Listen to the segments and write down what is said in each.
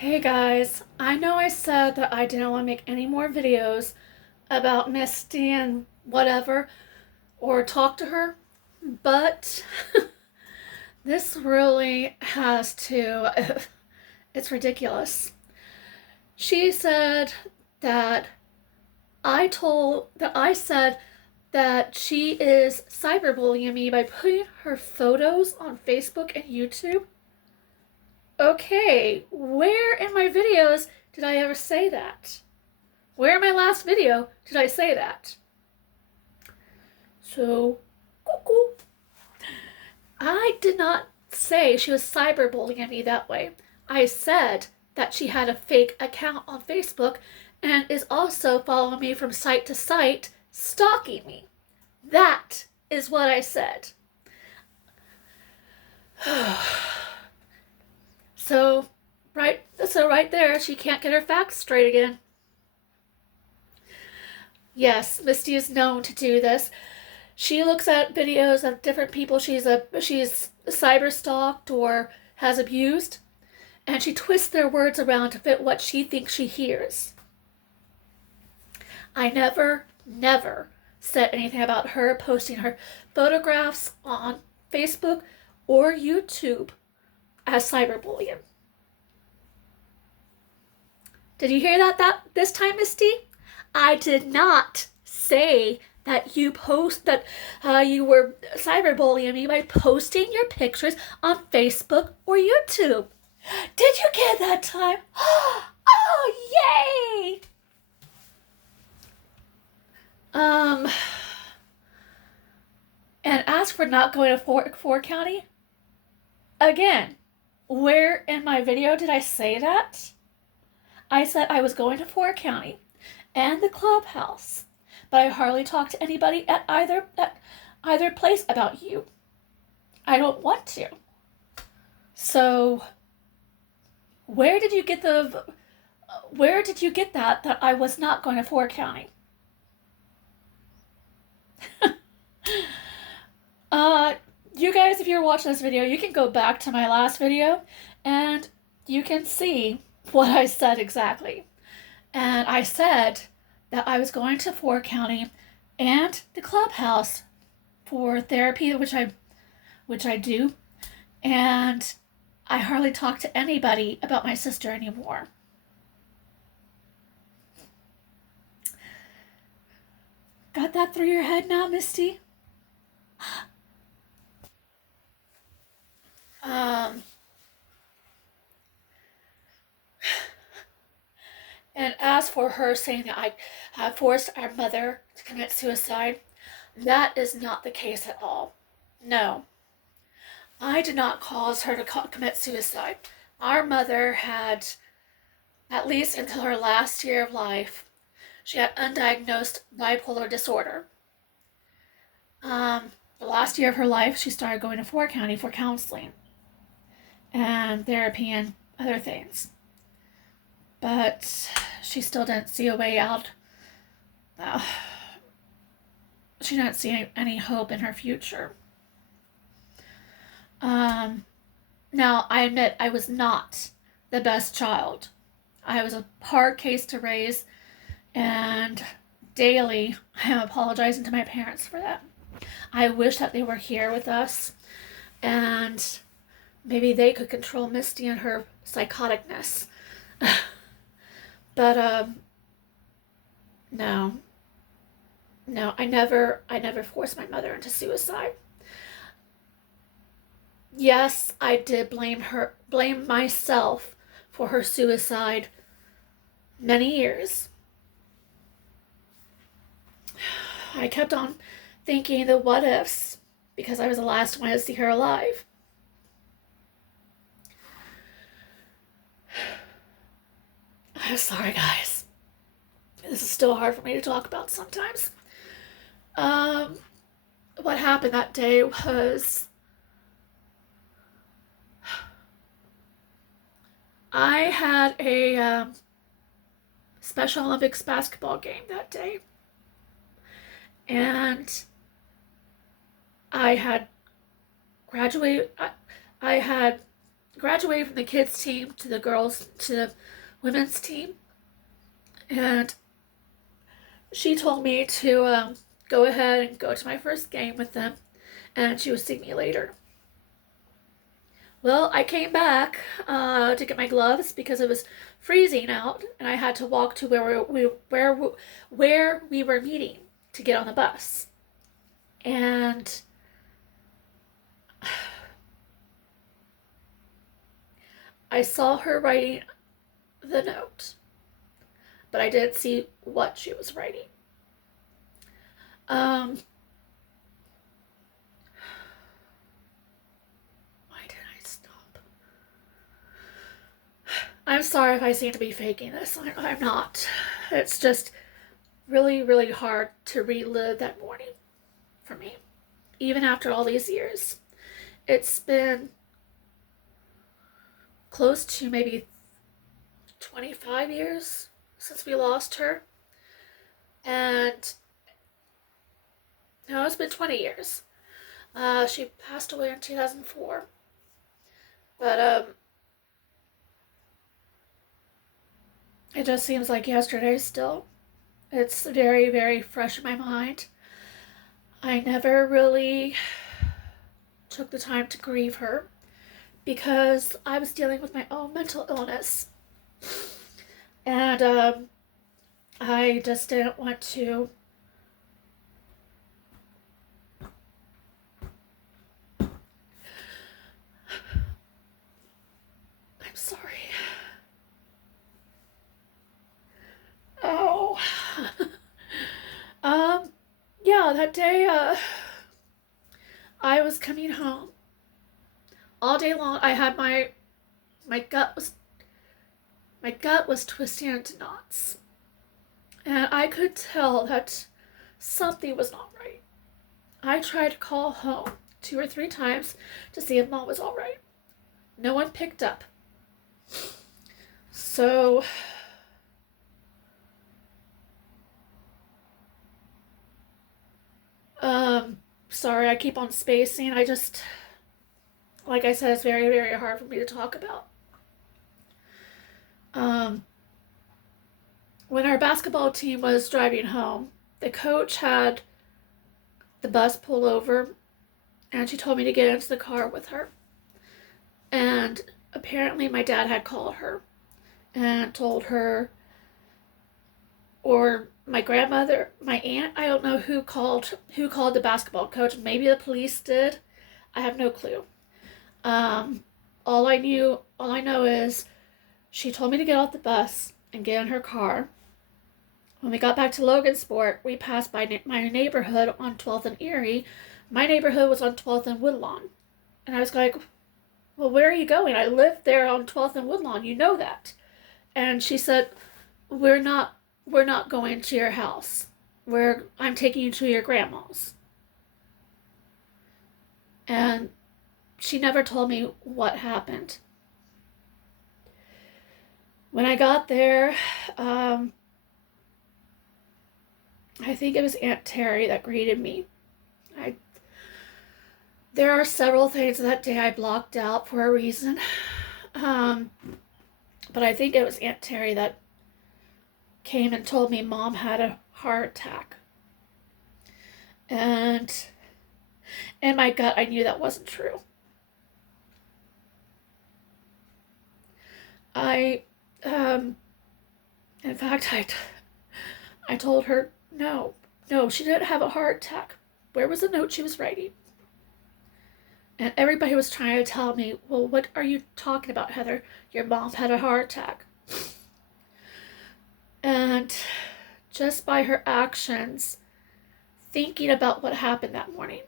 Hey guys, I know I said that I didn't want to make any more videos about Misty and whatever, or talk to her, but this really has to. It's ridiculous. She said that I said that she is cyberbullying me by putting her photos on Facebook and YouTube. Okay, where in my videos did I ever say that? Where in my last video did I say that? So, cuckoo. I did not say she was cyberbullying me that way. I said that she had a fake account on Facebook and is also following me from site to site, stalking me. That is what I said. so, right there, she can't get her facts straight again. Yes, Misty is known to do this. She looks at videos of different people she's cyber stalked or has abused, and she twists their words around to fit what she thinks she hears. I never said anything about her posting her photographs on Facebook or YouTube as cyberbullying. Did you hear that this time, Misty? I did not say that you were cyberbullying me by posting your pictures on Facebook or YouTube. Did you get that time? Oh, yay! Um, and as for not going to Ford County, again, where in my video did I say that? I said I was going to Ford County and the clubhouse, but I hardly talked to anybody at either place about you. I don't want to. So, where did you get that I was not going to Ford County? uh, you guys, if you're watching this video, you can go back to my last video, and you can see what I said exactly. And I said that I was going to Ford County and the clubhouse for therapy, which I do, and I hardly talk to anybody about my sister anymore. Got that through your head now, Misty? Um, and as for her saying that I have forced our mother to commit suicide, that is not the case at all. No, I did not cause her to commit suicide. Our mother had, at least until her last year of life, she had undiagnosed bipolar disorder. The last year of her life, she started going to Ford County for counseling and therapy and other things. But she still didn't see a way out. Uh, she didn't see any hope in her future. Now, I admit I was not the best child. I was a hard case to raise, and daily I am apologizing to my parents for that. I wish that they were here with us, and maybe they could control Misty and her psychoticness. But no, no, I never forced my mother into suicide. Yes, I did blame myself for her suicide many years. I kept on thinking the what ifs because I was the last one to see her alive. I'm sorry, guys. This is still hard for me to talk about sometimes. Um, what happened that day was I had a Special Olympics basketball game that day, and I had graduated. I had graduated from the kids team to the women's team, and she told me to go ahead and go to my first game with them, and she would see me later. Well, I came back to get my gloves because it was freezing out, and I had to walk to where we were meeting to get on the bus. And I saw her writing the note, but I didn't see what she was writing. Um, why did I stop? I'm sorry if I seem to be faking this. I'm not. It's just really, really hard to relive that morning for me, even after all these years. It's been close to maybe 25 years since we lost her. And no, it's been 20 years. She passed away in 2004. But it just seems like yesterday still. It's very, very fresh in my mind. I never really took the time to grieve her because I was dealing with my own mental illness. And I just didn't want to I'm sorry. Oh. Yeah, that day I was coming home all day long. I had my gut was my gut was twisting into knots. And I could tell that something was not right. I tried to call home 2 or 3 times to see if Mom was all right. No one picked up. So sorry, I keep on spacing. Like I said, it's very, very hard for me to talk about. Um, when our basketball team was driving home, the coach had the bus pull over, and she told me to get into the car with her. And apparently, my dad had called her and told her, or my grandmother, my aunt, I don't know who called the basketball coach. Maybe the police did. I have no clue. All I know is she told me to get off the bus and get in her car. When we got back to Logansport, we passed by my neighborhood on 12th and Erie. My neighborhood was on 12th and Woodlawn. And I was like, well, where are you going? I live there on 12th and Woodlawn. You know that. And she said, we're not going to your house. I'm taking you to your grandma's. And she never told me what happened. When I got there, I think it was Aunt Terry that greeted me. There are several things that day I blocked out for a reason. But I think it was Aunt Terry that came and told me Mom had a heart attack. And in my gut, I knew that wasn't true. In fact, I told her, no, she didn't have a heart attack. Where was the note she was writing? And everybody was trying to tell me, well, what are you talking about, Heather? Your mom had a heart attack. And just by her actions, thinking about what happened that morning,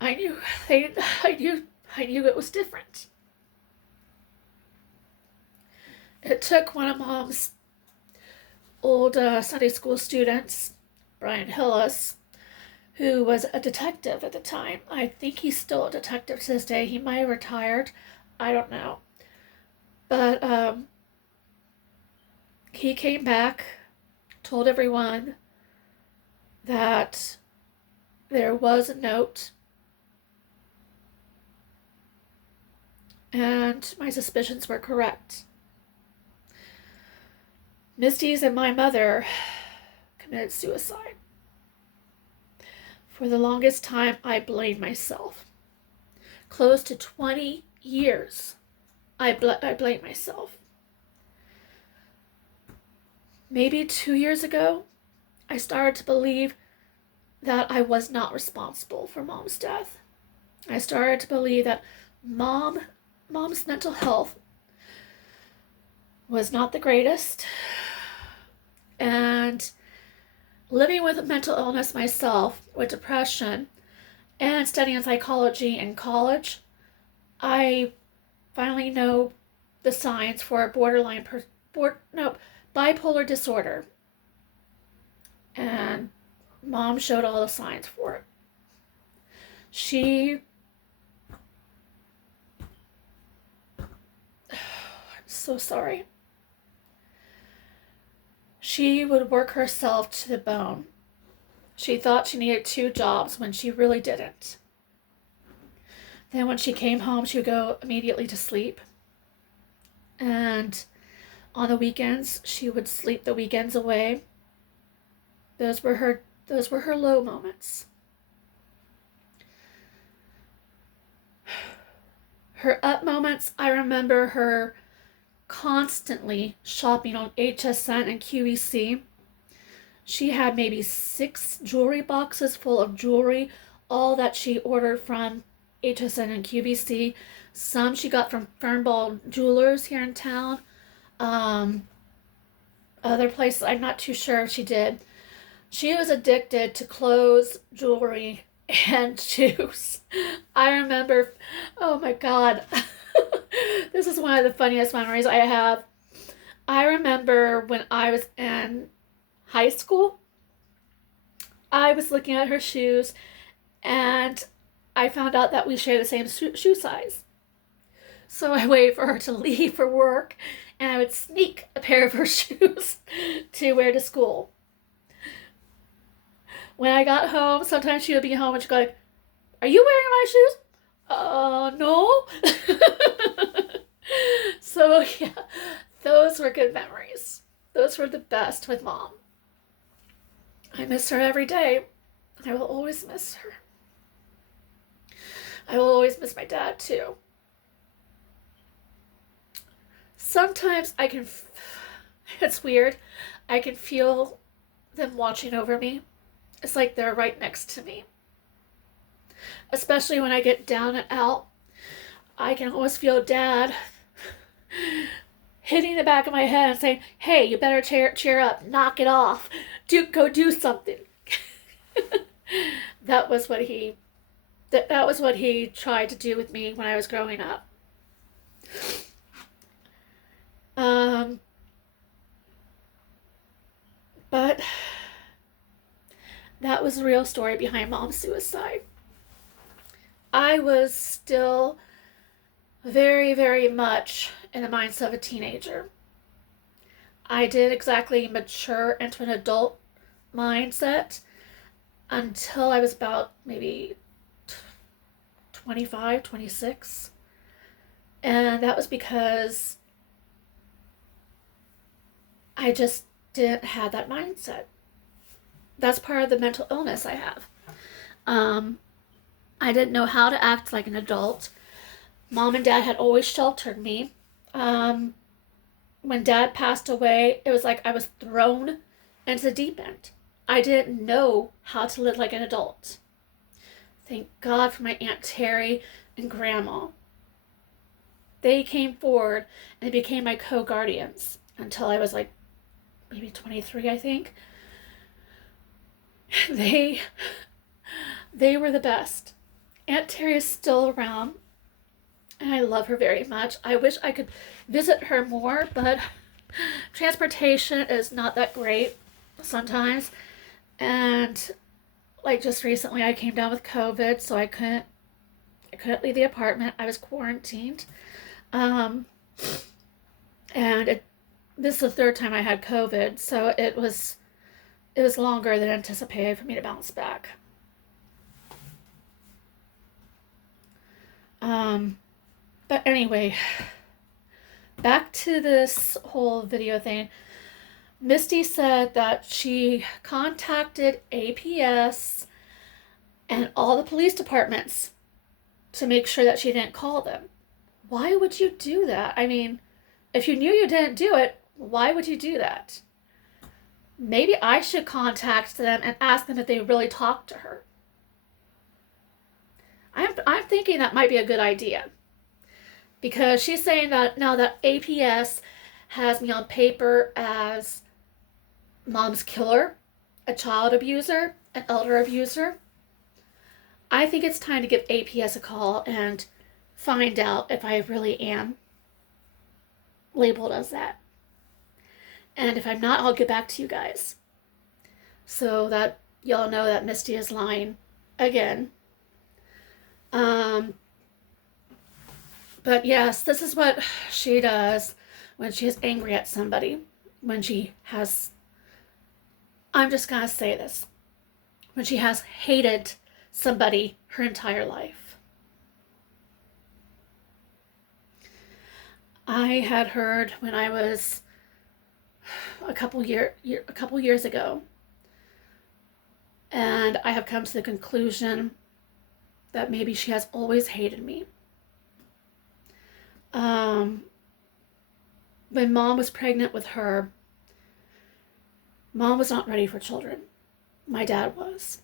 I knew it was different. It took one of Mom's old Sunday school students, Brian Hillis, who was a detective at the time. I think he's still a detective to this day. He might have retired. I don't know. But he came back, told everyone that there was a note, and my suspicions were correct. Misty's and my mother committed suicide. For the longest time, I blamed myself. Close to 20 years, I blamed myself. Maybe 2 years ago, I started to believe that I was not responsible for Mom's death. I started to believe that Mom's mental health was not the greatest. And living with mental illness myself, with depression, and studying psychology in college, I finally know the signs for bipolar disorder. And Mom showed all the signs for it. I'm so sorry. She would work herself to the bone. She thought she needed 2 jobs when she really didn't. Then when she came home, she would go immediately to sleep. And on the weekends, she would sleep the weekends away. Those were her low moments. Her up moments, I remember her constantly shopping on HSN and QVC. She had maybe 6 jewelry boxes full of jewelry, all that she ordered from HSN and QVC. Some she got from Fernball Jewelers here in town. Other places, I'm not too sure if she did. She was addicted to clothes, jewelry, and shoes. I remember, oh my God, this is one of the funniest memories I have. I remember when I was in high school, I was looking at her shoes and I found out that we share the same shoe size. So I waited for her to leave for work and I would sneak a pair of her shoes to wear to school. When I got home, sometimes she would be home and she'd go like, "Are you wearing my shoes?" No. So yeah, those were good memories. Those were the best with Mom. I miss her every day. I will always miss her. I will always miss my dad too. Sometimes it's weird, I can feel them watching over me. It's like they're right next to me. Especially when I get down and out, I can almost feel Dad hitting the back of my head and saying, "Hey, you better cheer up, knock it off, go do something." That was what he tried to do with me when I was growing up. But that was the real story behind Mom's suicide. I was still very, very much in the mindset of a teenager. I didn't exactly mature into an adult mindset until I was about maybe 25, 26. And that was because I just didn't have that mindset. That's part of the mental illness I have. I didn't know how to act like an adult. Mom and Dad had always sheltered me. When Dad passed away, it was like I was thrown into the deep end. I didn't know how to live like an adult. Thank God for my Aunt Terry and Grandma. They came forward and became my co-guardians until I was like maybe 23, I think. They were the best. Aunt Terry is still around, and I love her very much. I wish I could visit her more, but transportation is not that great sometimes. And like just recently, I came down with COVID, so I couldn't leave the apartment. I was quarantined, and this is the 3rd time I had COVID, so it was it was longer than anticipated for me to bounce back. But anyway, back to this whole video thing. Misty said that she contacted APS and all the police departments to make sure that she didn't call them. Why would you do that? I mean, if you knew you didn't do it, why would you do that? Maybe I should contact them and ask them if they really talked to her. I'm thinking that might be a good idea. Because she's saying that now that APS has me on paper as mom's killer, a child abuser, an elder abuser, I think it's time to give APS a call and find out if I really am labeled as that. And if I'm not, I'll get back to you guys so that y'all know that Misty is lying again. But yes, this is what she does when she is angry at somebody. When she has, I'm just gonna say this, when she has hated somebody her entire life. I had heard when I was a couple years ago, and I have come to the conclusion that maybe she has always hated me. When mom was pregnant with her, mom was not ready for children. My dad was.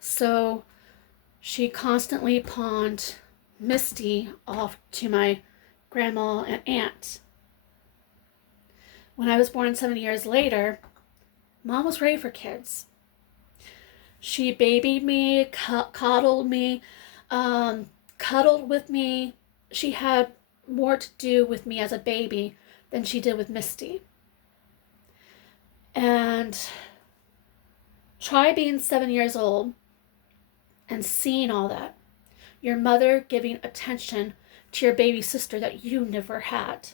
So she constantly pawned Misty off to my grandma and aunt. When I was born 7 years later, mom was ready for kids. She babied me, coddled me, cuddled with me. She had more to do with me as a baby than she did with Misty. And try being 7 years old and seeing all that. Your mother giving attention to your baby sister that you never had.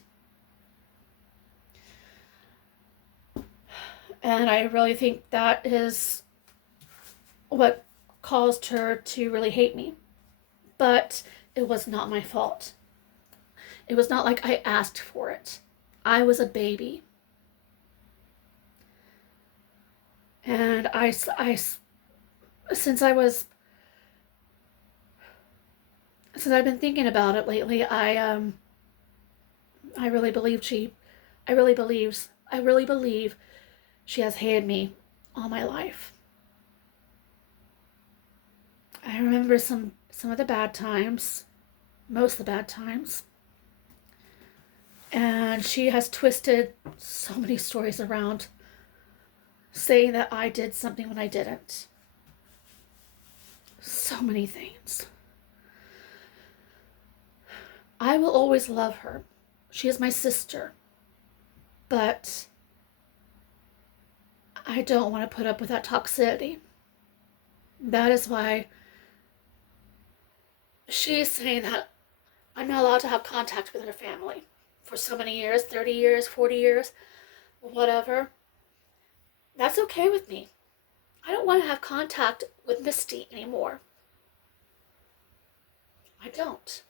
And I really think that is what caused her to really hate me. But it was not my fault. It was not like I asked for it. I was a baby. And since I've been thinking about it lately, I really believe she has hated me all my life. I remember some of the bad times, most of the bad times. And she has twisted so many stories around, saying that I did something when I didn't. So many things. I will always love her. She is my sister. But I don't want to put up with that toxicity. That is why she is saying that I'm not allowed to have contact with her family for so many years, 30 years, 40 years, whatever. That's okay with me. I don't want to have contact with Misty anymore. I don't.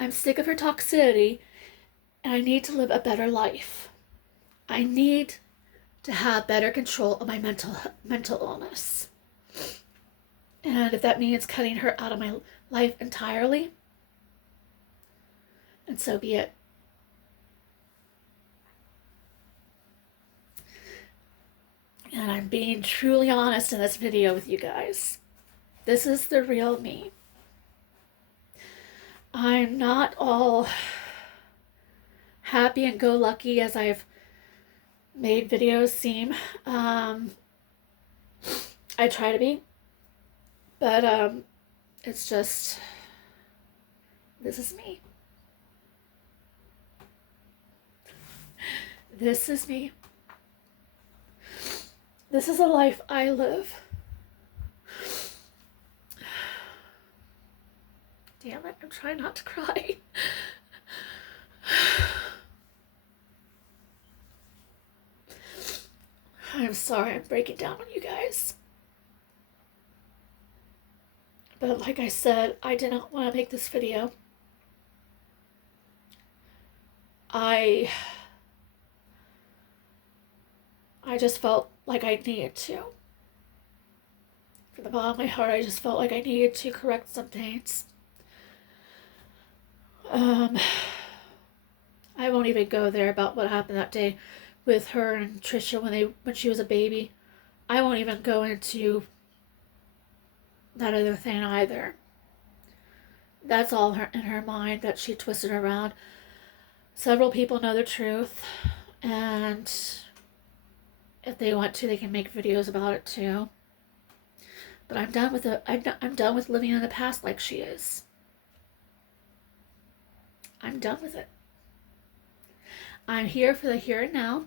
I'm sick of her toxicity, and I need to live a better life. I need to have better control of my mental illness. And if that means cutting her out of my life entirely, and so be it. And I'm being truly honest in this video with you guys. This is the real me. I'm not all happy and go lucky as I've made videos seem. I try to be, but it's just, this is me. This is me. This is a life I live. Damn it, I'm trying not to cry. I'm sorry I'm breaking down on you guys. But like I said, I did not want to make this video. I just felt like I needed to. From the bottom of my heart, I just felt like I needed to correct some things. I won't even go there about what happened that day with her and Trisha when she was a baby. I won't even go into that other thing either. That's all in her mind that she twisted around. Several people know the truth, and if they want to, they can make videos about it too. But I'm done with it. I'm done with living in the past like she is. I'm done with it. I'm here for the here and now.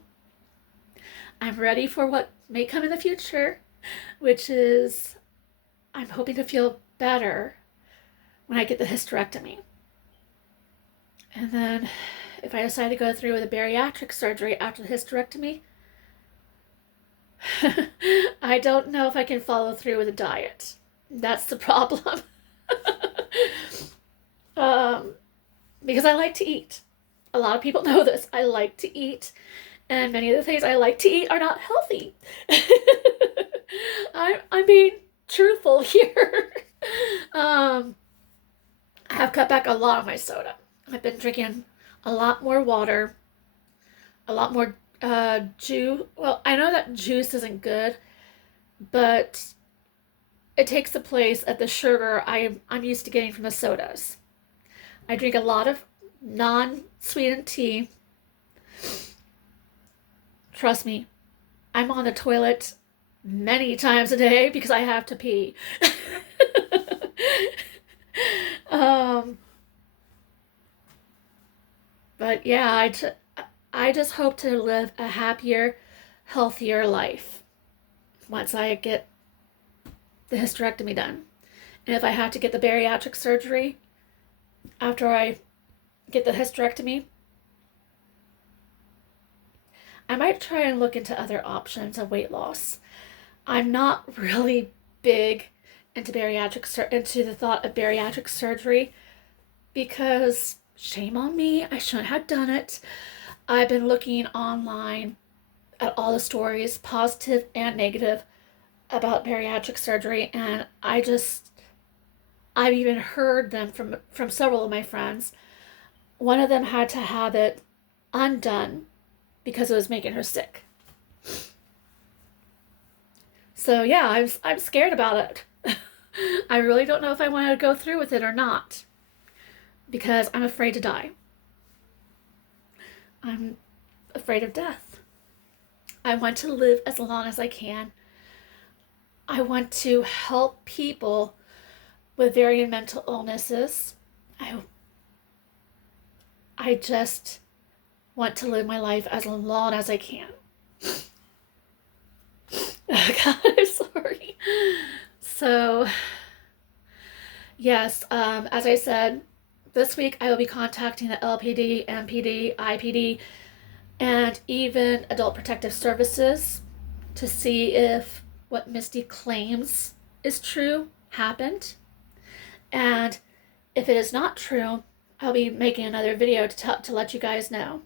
I'm ready for what may come in the future, which is I'm hoping to feel better when I get the hysterectomy. And then if I decide to go through with a bariatric surgery after the hysterectomy, I don't know if I can follow through with a diet. That's the problem. Because I like to eat. A lot of people know this. I like to eat, and many of the things I like to eat are not healthy. I'm being truthful here. I have cut back a lot on my soda. I've been drinking a lot more water, a lot more juice. Well, I know that juice isn't good, but it takes the place of the sugar I'm used to getting from the sodas. I drink a lot of non-sweetened tea. Trust me, I'm on the toilet many times a day because I have to pee. But yeah, I just hope to live a happier, healthier life once I get the hysterectomy done. And if I have to get the bariatric surgery after I get the hysterectomy, I might try and look into other options of weight loss. I'm not really big into into the thought of bariatric surgery because shame on me, I shouldn't have done it. I've been looking online at all the stories, positive and negative, about bariatric surgery, and I've even heard them from several of my friends. One of them had to have it undone because it was making her sick. So yeah, I'm scared about it. I really don't know if I want to go through with it or not because I'm afraid to die. I'm afraid of death. I want to live as long as I can. I want to help people with varying mental illnesses. I just want to live my life as long as I can. Oh God, I'm sorry. So, yes, as I said, this week I will be contacting the LPD, MPD, IPD, and even Adult Protective Services to see if what Misty claims is true happened. And if it is not true, I'll be making another video to let you guys know.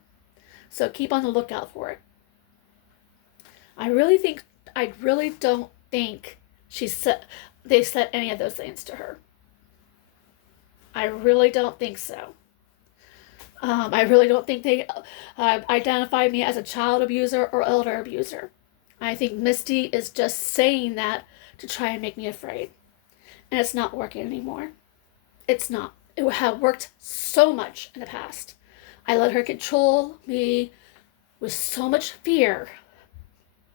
So keep on the lookout for it. I really don't think they said any of those things to her. I really don't think so. I really don't think they identified me as a child abuser or elder abuser. I think Misty is just saying that to try and make me afraid. And it's not working anymore. It's not. It had worked so much in the past. I let her control me with so much fear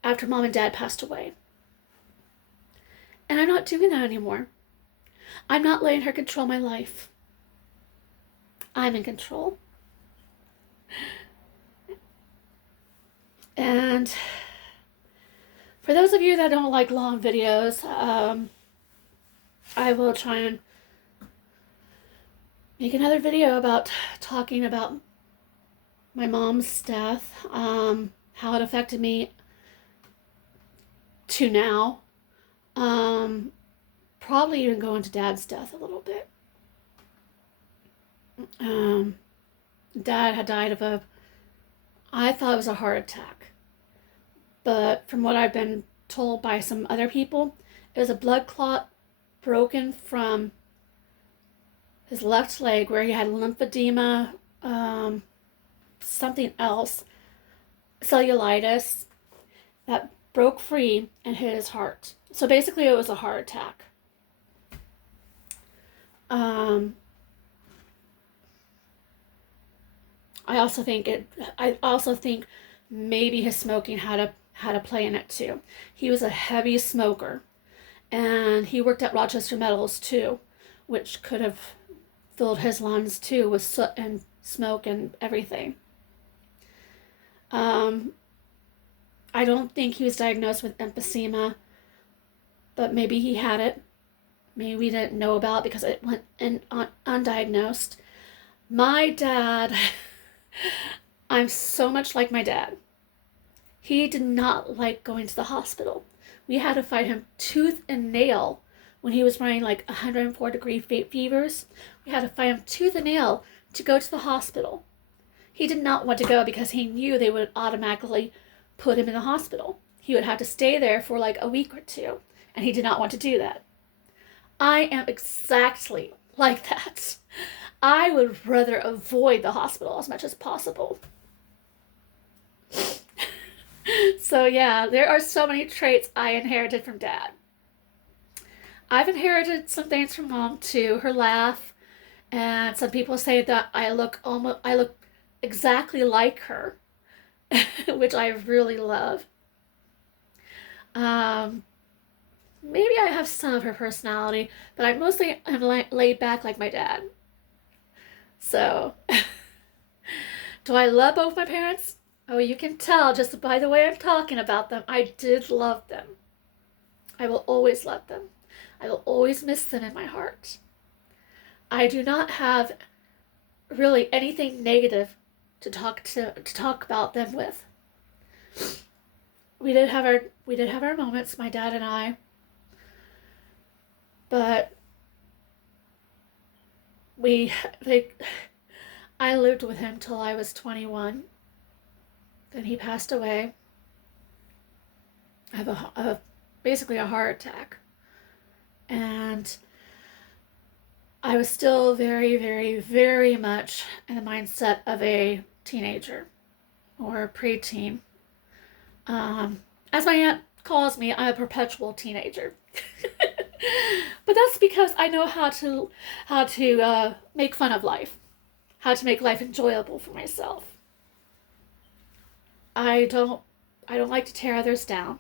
after Mom and Dad passed away. And I'm not doing that anymore. I'm not letting her control my life. I'm in control. And for those of you that don't like long videos, I will try and make another video about talking about my mom's death, how it affected me to now. Um, Probably even go into Dad's death a little bit. Um, Dad had died of I thought it was a heart attack, but from what I've been told by some other people, it was a blood clot broken from his left leg where he had lymphedema, something else, cellulitis, that broke free and hit his heart. So basically, it was a heart attack. Um, I also think it. I also think maybe his smoking had a play in it too. He was a heavy smoker, and he worked at Rochester Metals too, which could have filled his lungs too with soot and smoke and everything. Um, I don't think he was diagnosed with emphysema, but maybe he had it. Maybe we didn't know about it because it went in undiagnosed. My dad, I'm so much like my dad. He did not like going to the hospital. We had to fight him tooth and nail when he was running like 104-degree fevers. We had to fight him tooth and nail to go to the hospital. He did not want to go because he knew they would automatically put him in the hospital. He would have to stay there for like a week or two, and he did not want to do that. I am exactly like that. I would rather avoid the hospital as much as possible. So yeah, there are so many traits I inherited from Dad. I've inherited some things from Mom too. Her laugh, and some people say that I look exactly like her, which I really love. Um, Maybe I have some of her personality, but I mostly am laid back like my dad. So, do I love both my parents? Oh, you can tell just by the way I'm talking about them. I did love them. I will always love them. I will always miss them in my heart. I do not have really anything negative to talk about them with. We did have our moments, my dad and I, but we they I lived with him till I was 21. Then he passed away. I have basically a heart attack, and I was still very, very, very much in the mindset of a teenager or a preteen. As my aunt calls me, I'm a perpetual teenager. But that's because I know how to make fun of life, how to make life enjoyable for myself. I don't I don't like to tear others down.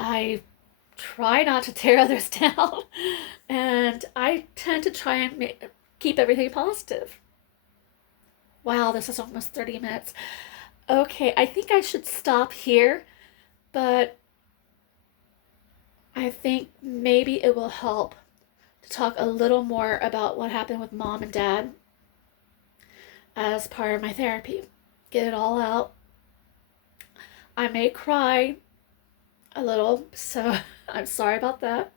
I try not to tear others down, and I tend to try and keep everything positive. Wow, this is almost 30 minutes. Okay, I think I should stop here, but I think maybe it will help to talk a little more about what happened with Mom and Dad as part of my therapy. Get it all out. I may cry a little, so I'm sorry about that.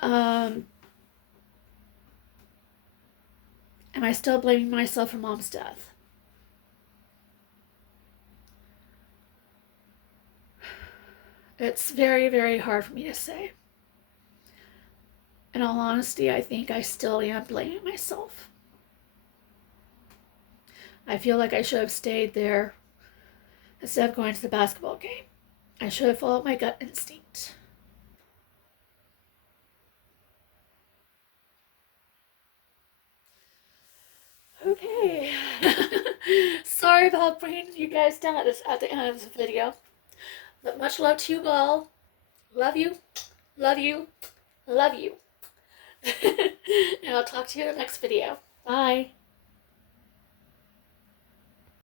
Um, am I still blaming myself for Mom's death? It's very, very hard for me to say. In all honesty, I think I still am blaming myself. I feel like I should have stayed there instead of going to the basketball game. I should have followed my gut instinct. Okay. Sorry about bringing you guys down at the end of this video. But much love to you all. Love you. Love you. Love you. And I'll talk to you in the next video. Bye.